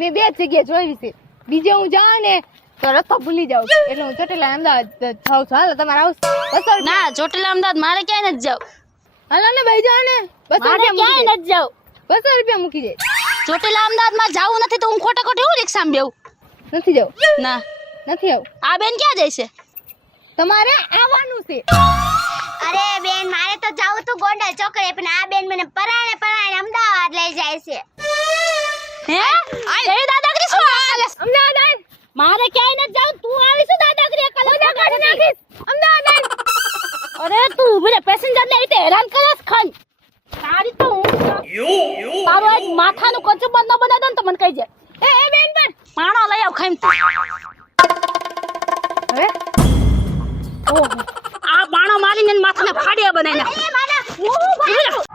મેં બે જગ્યાએ જોઈ છે. બીજે હું જાઉં ને તો રસ્તો ભૂલી જાઉં એટલે હું ચોટીલા અમદાવાદ જાઉં છું. હાલો તમારે આવશે ના ચોટીલા અમદાવાદ મારે ક્યાંય નથી જાવ. હાલો ને ભાઈ જાઓ ને 200 રૂપિયા ક્યાંય નથી જાવ. 200 રૂપિયા મૂકી દે. ચોટીલા અમદાવાદ માં જાવું નથી તો હું ખોટા ખોટી હું રિક્ષામાં બેવું. નથી જાવ. ના નથી આવું. આ બેન ક્યાં જાય છે? તમારે આવવાનું છે. અરે બેન મારે તો જાવું તો ગોંડલ ચોકડે પણ આ બેન મને પરાણે અમદાવાદ લઈ જાય છે. હે એ દાદાગીરી શું આલે? અમદાવાદ આવ. મારે ક્યાંય નથી જાવ. તું આવી શું દાદાગીરી કલે કાઢી નાખીશ. અમદાવાદ આવ. અરે તું મને પેસેન્જર ને રીતે હેરાન કરસ ખન. તારી તો હું તારો આજ માથાનું કચું બંધ ન બનાવ દો ને તો મને કહી દે. એ બેન પણ પાણો લઈ આવ ખાઈમ તું. હવે ઓહો આ પાણો મારીને માથાને ફાડ્યા બનાવીને. એ મારા હું ભાઈ